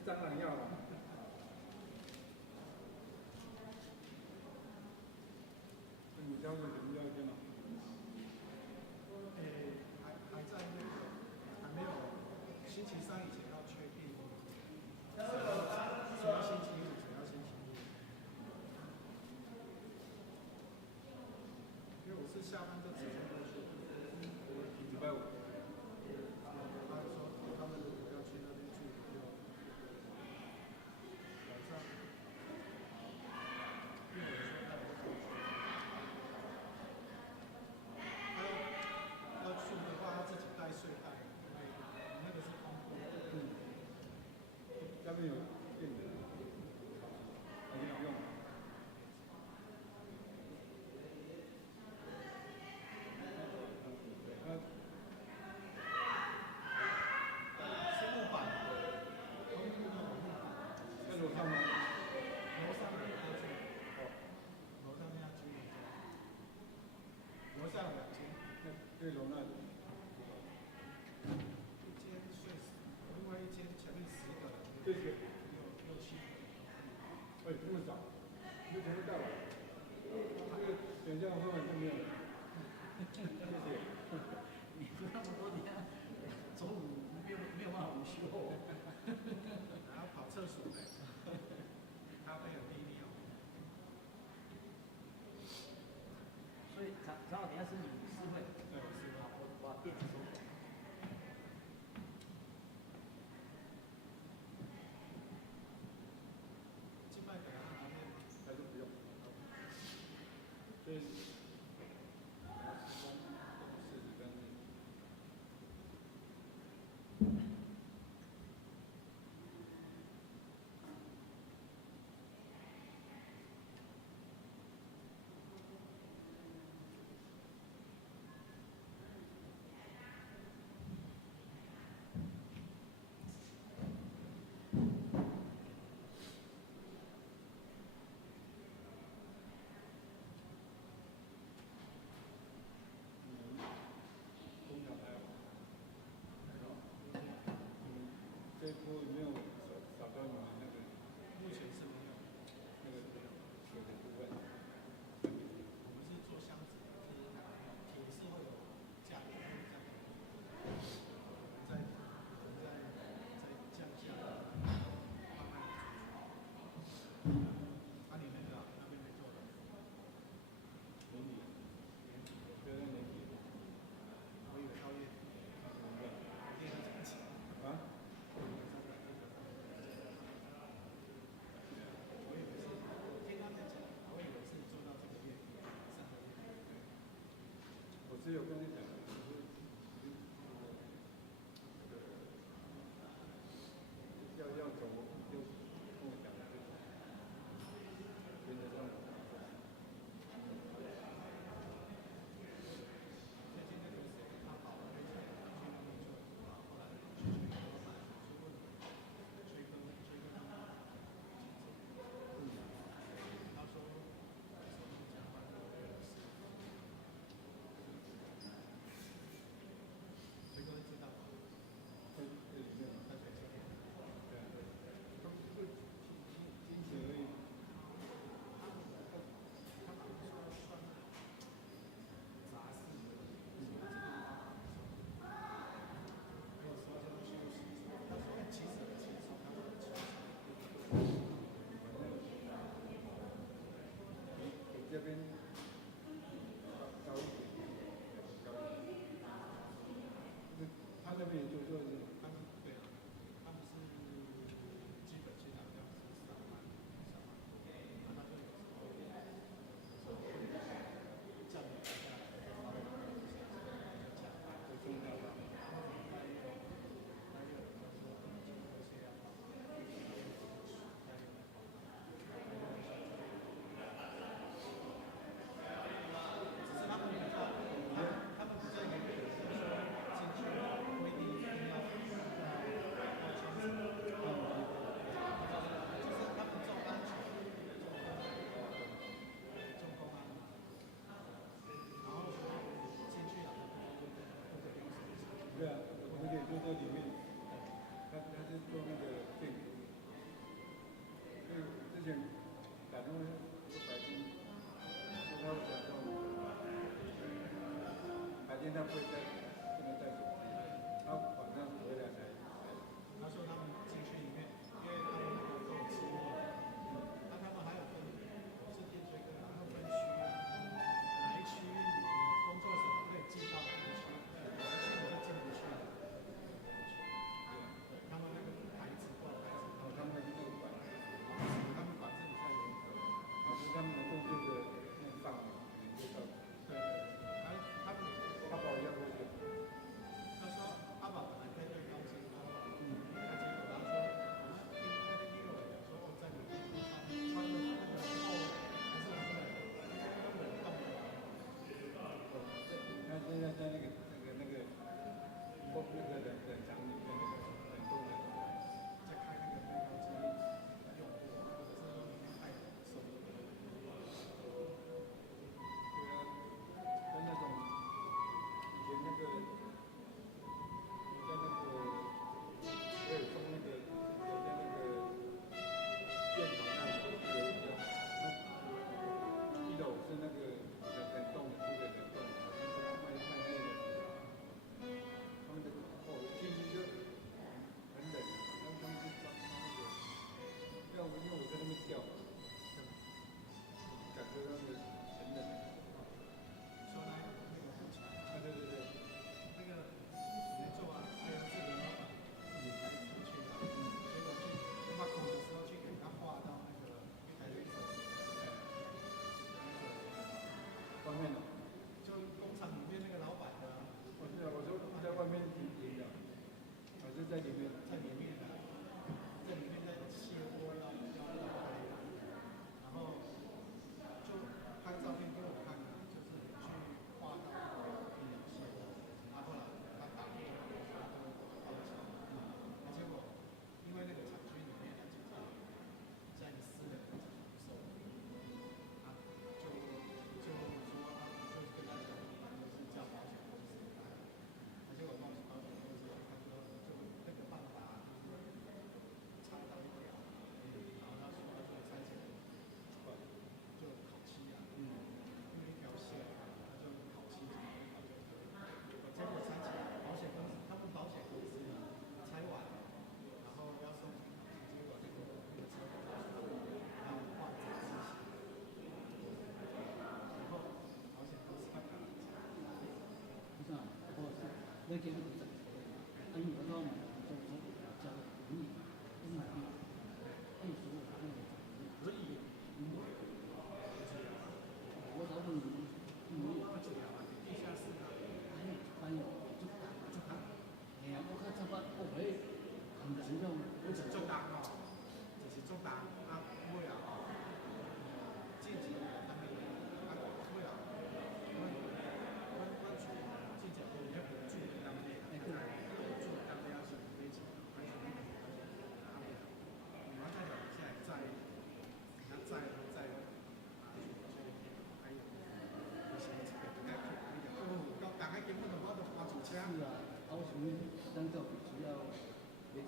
蟑螂药了。你交给人家电脑。还在那个，还没有，星期三以前要确定。谁要星期五，谁要星期一。下班就直接过去。礼拜五。他就说他们如果要去那边住，就晚上，因为我说他不过去，他要住的话，他自己带睡袋，因为那个是空货。下面有电的，很好用。是木板，从木板。在楼上吗？楼上没要住，楼上那要租一间，楼上有2间，对容纳。一间睡10，另外一间前面10个人，对对。6、7个。哎，这么早，就全部到了。这个等一下喝完就没有了。谢谢。你说那么多天，中午没有办法午休。还要跑厕所嘞，咖啡有利尿。所以长老等一下是你私会，对，是的。我把电子收起来。静脉给他拿面吗？还是不用。所以，这一波没有找到你们那个，目前是没有，那个水的部分。我们是做箱子，就是铁是会有架构，再降价，慢慢的出去。你那个那边没做的？年底，对对年底。我以为到月底，店要涨钱。啊？我以为是，听他们讲，我以为是做到这个月底，3个月。我只有跟你讲，要走，就跟我讲，原则上。最近那个谁，他跑了去那边做，后来去老板去问，吹跟他们，他说讲话都有事，吹哥知道吗？这里面在水这边，对啊，都金钱而已。他好像说算杂事，说这个地方。可以说这个休息，他说其实他说其实。你这边高一点，高一点。他那边就说是，他们对啊，他们是基本薪好像是3万多，那他就有时候降一下，就中调吧。只是他们比较，他们比较严格，就是说进去规定一定要签字，就是他们重安全，重公安，然后进去了或者不用申请。对啊，而且就在里面，他是做那个建筑，所以之前打电话说白天，说他想到白天他不会不能带手机，他晚上回来才。他说他们进去里面，因为他们都有机密，那他们还有分，我是电吹跟他们分区啊，哪一区会见不在，因为我讲嘛，就交同意，同意，按所有的那个可以，我老婆地下室啊，还有就打，哎呀，我看这把我会很严重，我只做单哦，只是做单啊，不了自己他们啊不了，我自己也不住当地，住当地要是飞机，还是你要再有现在在，那在还有一些这个到大概根本都我都花主车。是啊，我属于当做必须要别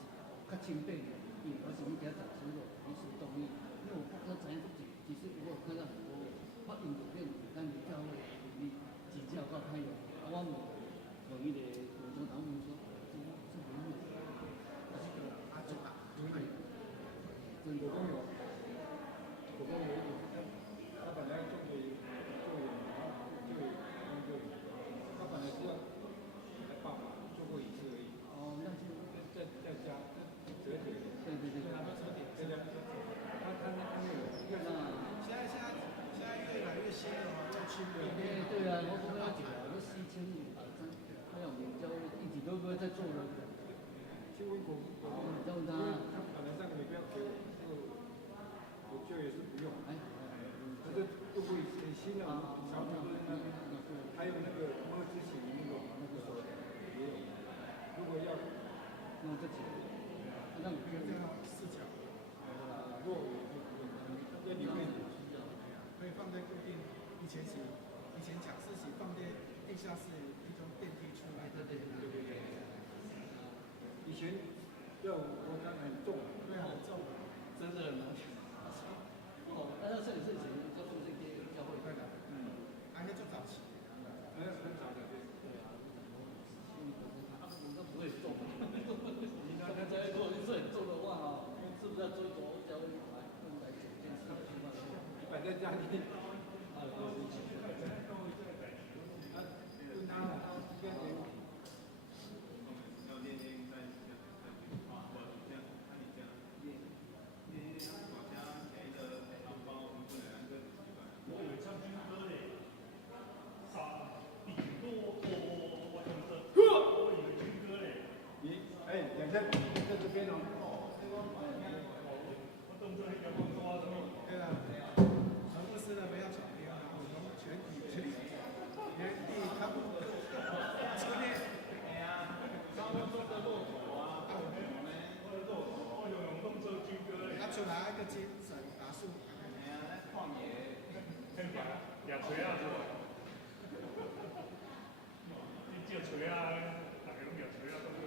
较轻便的，因为我属于比较早吃肉，必须动力，因为我不知道怎样不解，其实我有看到很多发印度片，但你教会你指教到他有，我们统一的我从他们说，这没有，但是啊，做大，对，真的有，他本来做演他本来是要来爸爸做过一次而已，哦，那是，在家折叠，对，拿到车点，他那个现在越来越新了嘛，越轻的。对啊，我都要讲，我西青还有明州一直都在做的，新闻口，叫他，他本来上个礼拜给我舅也是不用，哎，他就做过一次新的，小厂的那还有那个摸之前那个也有，如果要那这几个，那你这样视角，弱在里面。可以放在固定。以前讲是放在地下室一种电梯出来的。对。以前要我刚很重，对啊，很重，真的很难选。哦，按照这里是以前就做这些教会对的，还没做早期。很早的。对啊，那不会重。你看这如果是很重的话哦，是不是要做一种教会来整件事情嘛？摆在家里。两下在这边哦。对了，全部是的不要抢标啊，我们全体原地他们车内。他出来一个精神打数。也锤啊！你借锤啊！大家拢也锤啊，都是。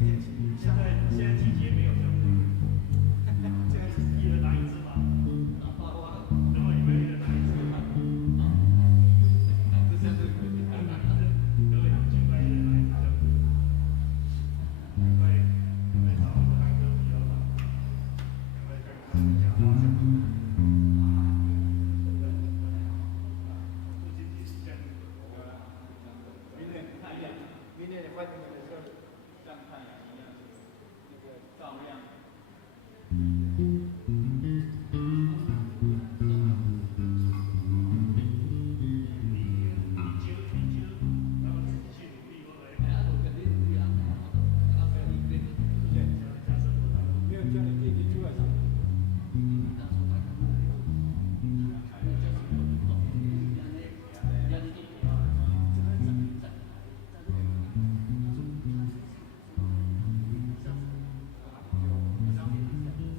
天气。